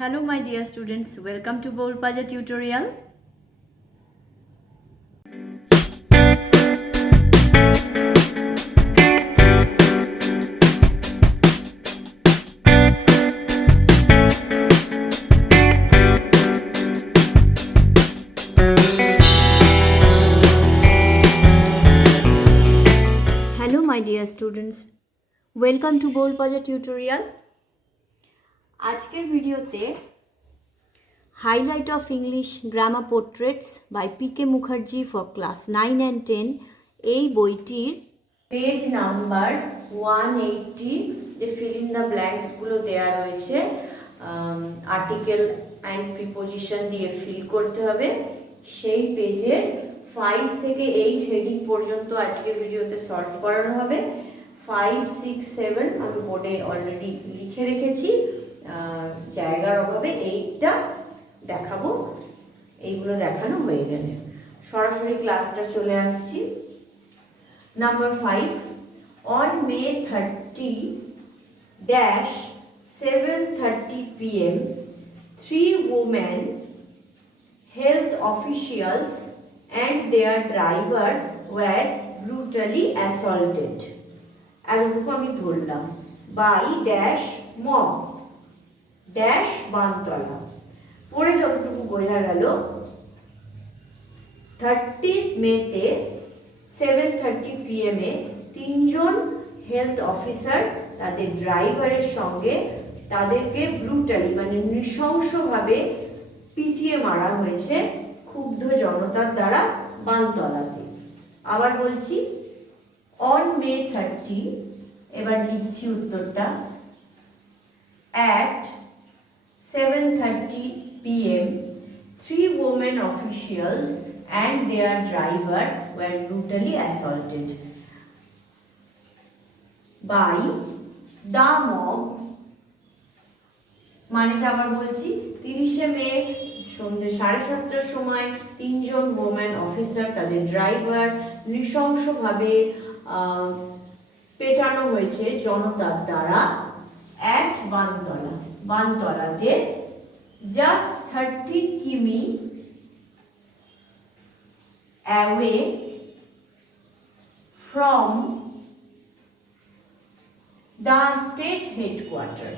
Hello my dear students, welcome to Bolpaja tutorial. Hello my dear students, welcome to Bolpaja tutorial. আজকের ভিডিওতে highlight of English grammar portraits by P K Mukherjee for class nine and ten এই বইটির page number one eighty যে fill in the ব্ল্যাঙ্কসগুলো দেওয়া রয়েছে article and preposition দিয়ে fill করতে হবে, সেই পেজের ফাইভ থেকে এইট হেডিং পর্যন্ত আজকের ভিডিওতে সলভ করানো হবে। ফাইভ সিক্স সেভেন আমি বোর্ডে অলরেডি লিখে রেখেছি। জায়গার অভাবে এইটটা দেখাবো। এইগুলো দেখানো হয়ে গেলে। সরাসরি ক্লাসটা চলে আসছি। Number five on May thirty dash seven thirty PM three women health officials and their driver were brutally assaulted এতটুকু আমি ধরলাম। By dash mob dash Bantala. পরে যতটুকু বোঝা গেল থার্টি মেতে সেভেন থার্টি পিএমে তিনজন হেলথ অফিসার তাদের ড্রাইভারের সঙ্গে তাদেরকে ব্রুটালি মানে নৃশংসভাবে পিটিয়ে মারা হয়েছে ক্ষুব্ধ জনতার দ্বারা বানতলাতে। আবার বলছি অন মে থার্টি এবার লিখছি উত্তরটা 7:30 p.m. Three women officials and their driver were brutally assaulted by the mob মানেটা আবার বলছি, তিরিশে মে সন্ধ্যে সাড়ে সাতটার সময় তিনজন ওমেন অফিসার তাদের ড্রাইভার নৃশংসভাবে পেটানো হয়েছে জনতার দ্বারা অ্যাট বানতলা, বানতলাতে just thirty km away from the state headquarter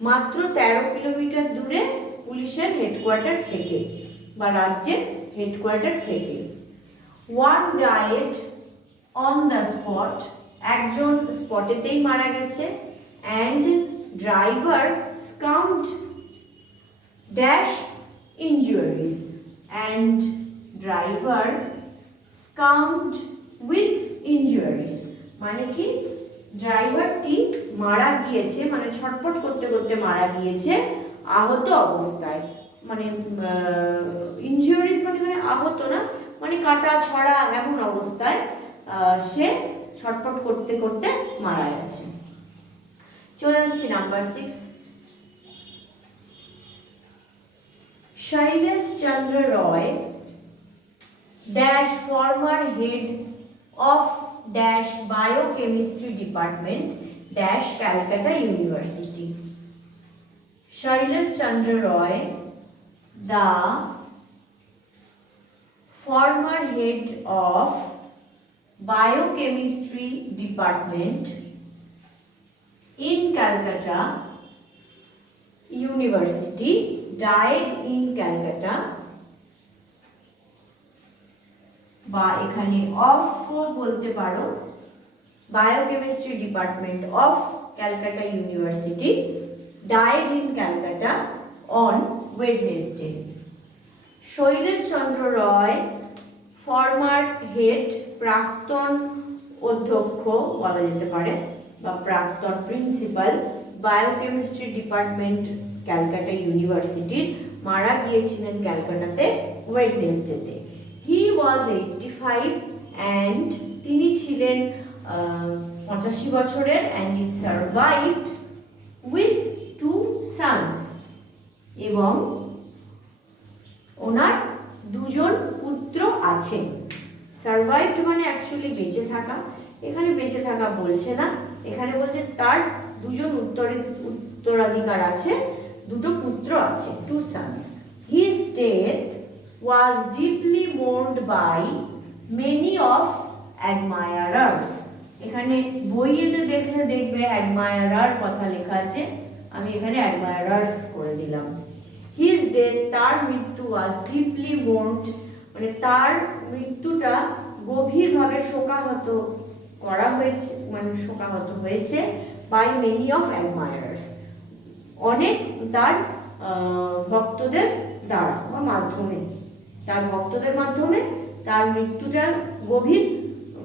মাত্র তেরো কিলোমিটার দূরে পুলিশের হেডকোয়ার্টার থেকে বা রাজ্যের হেডকোয়ার্টার থেকে। One died on the spot একজন স্পটেতেই মারা গেছে। And driver escaped dash injuries and driver escaped with injuries মানে কি? ড্রাইভারটি মারা গিয়েছে মানে ছটপট করতে করতে মারা গিয়েছে আহত অবস্থায়। মানে ইনজিওরিজ মানে মানে আহত না মানে কাটা, ছড়া এমন অবস্থায় সে ছটপট করতে করতে মারা গেছে। চলে আসছি number six Shailesh Chandra Roy dash former head of dash biochemistry department dash Calcutta university Shailesh Chandra Roy the former head of biochemistry department in Calcutta University. Died in Calcutta বা এখানে অফ বলতে পারো biochemistry department of Calcutta university died in Calcutta on Wednesday Shailesh Chandra Roy former head প্রাক্তন অধ্যক্ষ বলা যেতে পারে বা প্রাক্তন প্রিন্সিপাল বায়োকেমিস্ট্রি ডিপার্টমেন্ট ক্যালকাটা ইউনিভার্সিটির মারা গিয়েছিলেন ক্যালকাটাতে ওয়েডনেসডেতে। He was eighty five and তিনি ছিলেন পঁচাশি বছরের and he survived with two sons এবং ওনার দুজন পুত্র আছে সার্ভাইভড মানে অ্যাকচুয়ালি বেঁচে থাকা। এখানে বেঁচে থাকা বলছে না। এখানে বলছে তার দুজন উত্তরে উত্তরাধিকার আছে। দুটো পুত্র আছে two sons his death was deeply mourned by many of admirers এখানে বইয়েতে দেখলে দেখবে অ্যাডমায়ারার কথা লেখা আছে। আমি এখানে অ্যাডমায়ারার্স করে দিলাম। হিজ ডেথ তার মৃত্যু ওয়াজ ডিপলি মোর্নড মানে তার মৃত্যুটা গভীরভাবে শোকাহত করা হয়েছে মানে শোকাহত হয়েছে বাই মেনি অফ অ্যাডমায়ারার্স অনেক তার ভক্তদের দ্বারা বা মাধ্যমে। তার ভক্তদের মাধ্যমে তার মৃত্যুটা গভীর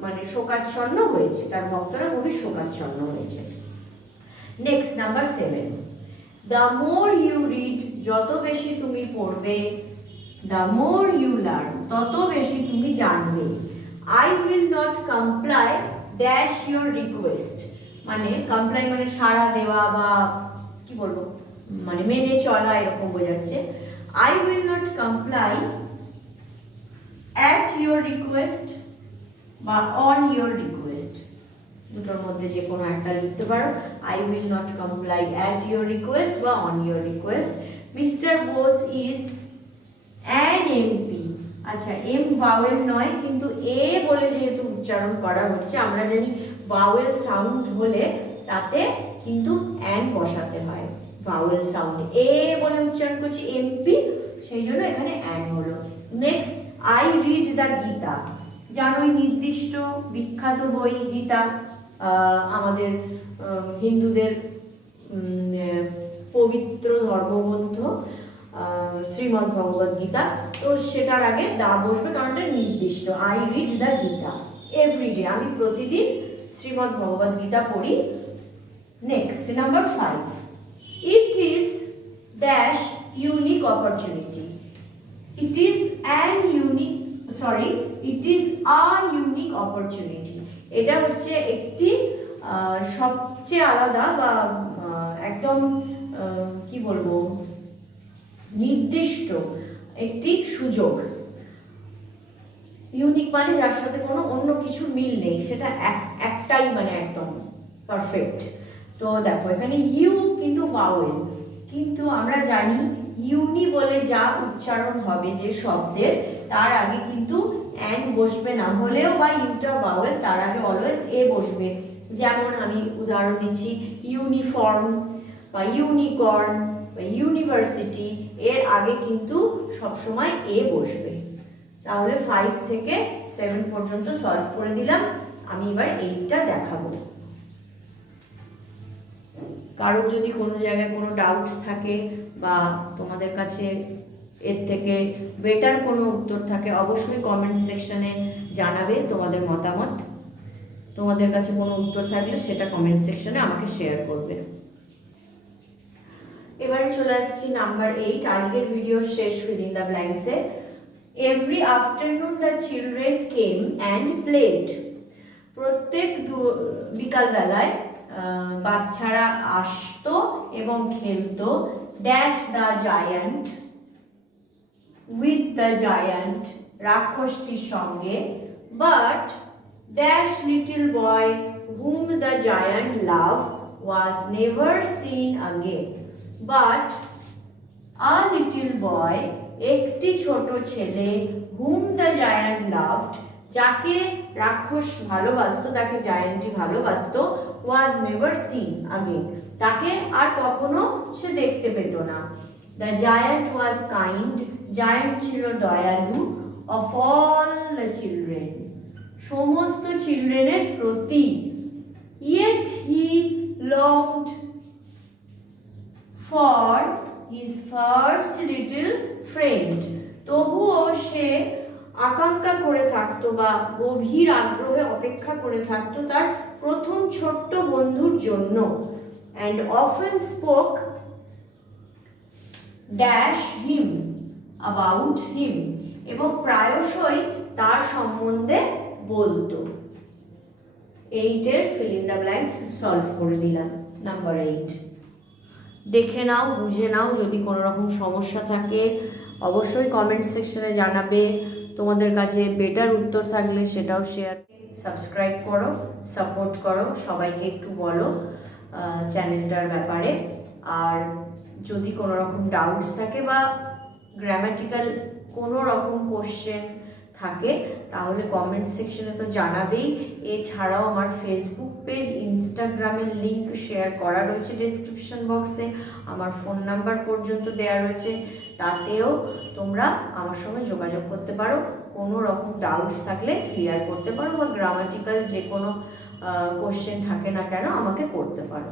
মানে শোকাচ্ছন্ন হয়েছে। তার ভক্তরা গভীর শোকাচ্ছন্ন হয়েছে। Next number seven the more you read যত বেশি তুমি পড়বে দ্য মোর ইউ লার্ন তত বেশি তুমি জানবে। I will not comply dash your request মানে কমপ্লাই মানে সাড়া দেওয়া বা কি বলব? মানে মেনে চলা এরকম বোঝাচ্ছে I will not comply at your request বা অন ইউর রিকোয়েস্ট দুটোর মধ্যে যে কোনো একটা লিখতে পারো। I will not comply at your request বা on your request mister Bose is an MP আচ্ছা এম ভাওয়েল নয়, কিন্তু এ বলে যেহেতু উচ্চারণ করা হচ্ছে, আমরা জানি ভাওয়েল সাউন্ড হলে তাতে কিন্তু অ্যান বসাতে হয় ভাওয়েল সাউন্ড এ বলে উচ্চারণ করছি এমপি সেই জন্য এখানে অ্যান হলো। Next I read the Gita জানোই নির্দিষ্ট বিখ্যাত বই গীতা আমাদের হিন্দুদের পবিত্র ধর্মগ্রন্থ আহ, শ্রীমদ্ ভগবদ গীতা। তো সেটার আগে দা বসবে কারণ এটা নির্দিষ্ট। I read the Gita every day আমি প্রতিদিন শ্রীমদ্ ভগবদ গীতা পড়ি। Next number five it is dash unique opportunity it is an unique, sorry, it is a unique opportunity. এটা হচ্ছে একটি সবচেয়ে আলাদা বা একদম কি বলব? নির্দিষ্ট একটি সুযোগ। ইউনিক মানে যার সাথে কোনো অন্য কিছু মিল নেই। সেটা এক- একটাই মানে একদম পারফেক্ট তো দেখো, এখানে ইউ কিন্তু ভাওয়েল কিন্তু আমরা জানি ইউনি বলে যা উচ্চারণ হবে যে শব্দের, তার আগে কিন্তু অ্যান্ড বসবে না হলেও বা ইউটা ভাওয়েল তার আগে অলওয়েজ এ বসবে। যেমন আমি উদাহরণ দিচ্ছি ইউনিফর্ম বা ইউনিকর্ন বা ইউনিভার্সিটি এর আগে কিন্তু সবসময় এ বসবে। তাহলে ফাইভ থেকে সেভেন পর্যন্ত সলভ করে দিলাম। আমি এবার এইটটা দেখাবো। কারোর যদি কোনো জায়গায় কোনো ডাউটস থাকে বা তোমাদের কাছে এর থেকে বেটার কোনো উত্তর থাকে, অবশ্যই কমেন্ট সেকশনে জানাবে তোমাদের মতামত। তোমাদের কাছে কোনো উত্তর থাকলে সেটা কমেন্ট সেকশনে আমাকে শেয়ার করবে। এবারে চলে আসছি নাম্বার এইট আজকের ভিডিওর শেষ filling the ব্ল্যাঙ্কসে every afternoon the children came and played প্রত্যেক বিকালবেলায় বাচ্চারা আসতো এবং খেলতো। Dash the giant with the giant রাক্ষসটির সঙ্গে। But dash little boy whom the giant loved was never seen again but a little boy একটি ছোট ছেলে হুম দ্য জায়ান্ট লাভড যাকে রাক্ষস ভালোবাসতো, তাকে জায়ান্টটি ভালোবাসতো ওয়াজ নেভার সিন আগেন তাকে আর কখনো সে দেখতে পেত না। The giant was kind giant ছিল দয়ালু অফ অল দ্য চিলড্রেন সমস্ত চিলড্রেনের প্রতি yet he longed for his first little friend তবুও সে আকাঙ্ক্ষা করে থাকতো বা গভীর আগ্রহে অপেক্ষা করে থাকতো তার প্রথম ছোট্ট বন্ধুর জন্য। And often spoke dash him about him এবং প্রায়শই তার সম্বন্ধে বলতো। এইটের ফিল দ্য ব্ল্যাঙ্কস সলভ করে দিলাম নাম্বার এইট দেখে নাও, বুঝে নাও, যদি কোনো রকম সমস্যা থাকে, অবশ্যই কমেন্ট সেকশনে জানাবে। তোমাদের কাছে বেটার উত্তর থাকলে সেটাও শেয়ার সাবস্ক্রাইব করো সাপোর্ট করো, সবাইকে একটু বলো চ্যানেলটার ব্যাপারে। আর যদি কোনো রকম ডাউটস থাকে বা গ্রামাটিক্যাল কোনো রকম কোশ্চেন থাকে তাহলে কমেন্ট সেকশনে তো জানাবেই। এছাড়াও আমার ফেসবুক পেজ ইনস্টাগ্রামের লিংক শেয়ার করা রয়েছে ডিসক্রিপশন বক্সে আমার ফোন নাম্বার পর্যন্ত দেওয়া রয়েছে। তাতেও তোমরা আমার সঙ্গে যোগাযোগ করতে পারো। কোনো রকম ডাউটস থাকলে ক্লিয়ার করতে পারো বা গ্রামাটিক্যাল যে কোনো কোশ্চেন থাকে না কেন আমাকে করতে পারো।